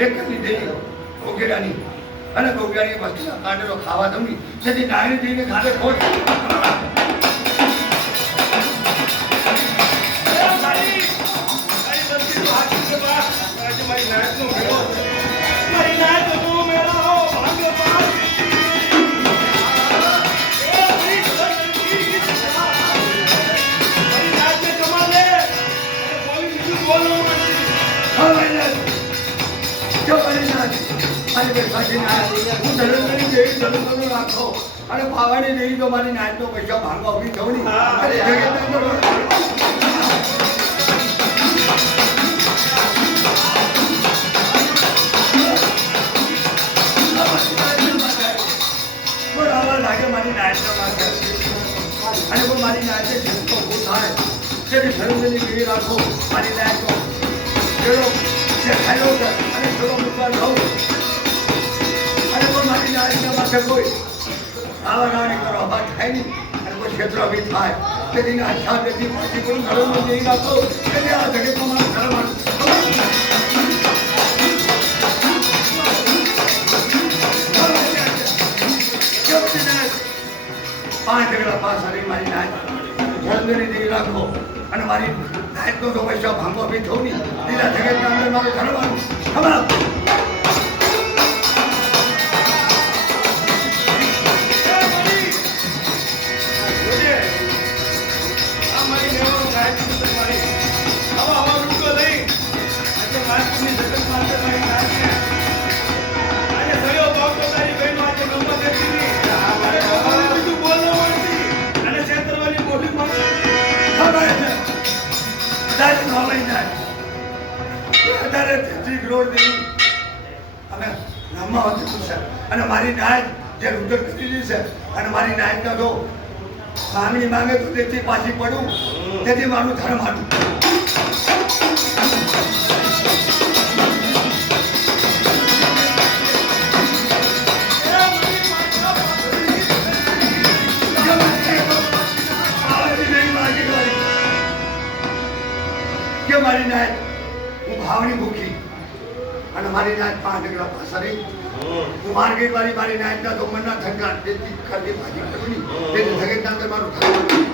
એક કરી દઈ ગોગેડાની અને ગોગેડાની વસ્તુના કાંડેલો ખાવા દઉં જેથી નાયને જઈને ખાતે ખોટ અને પાવાની નહીં તો મારી નાચનો પૈસા ભાગવા ઉભી થવું નહીં લાગે મારી નાચનો માથે અને કોઈ મારી નાચે જેટલો ભૂલ થાય તેની સર્વની કેવી રાખો મારી નાચનો જેનો જે ખાયો છે અને થોડો મુકવા જાઉં અને કોઈ મારી નાચના માથે કોઈ આવા ગાડી કરો અભાત થાય નહીં અને કોઈ ક્ષેત્ર બી થાય તેથી આશા તેથી પાછી કોઈ ઘરોમાં જઈ રાખો એટલે આ જગતમાં મારું ઘરવાનું 5 ઢગલા પાસ આવી મારી નાચ જલ્દી દેવી રાખો અને મારી નાચનો તો પૈસા ભાંગો બી થવું નહીં લીલા જગતના અંદર મારું ઘરવાનું ખબર અને મારી નાચ જે રૂદર કરી છે અને મારી નાચના તો માંગણી માંગે તો તેથી પાછી પડું તેથી મારું ધર્મ આડું મારી નાચ હું ભાવની ભૂખી અને મારી નાચ 5 ઢગલા પાસરી હું માર્કેટ વાળી મારી નાચના તો મનના ઠંકા તેથી ખર્ચી ભાજી કરું નહીં તેથી જગતના અંદર મારું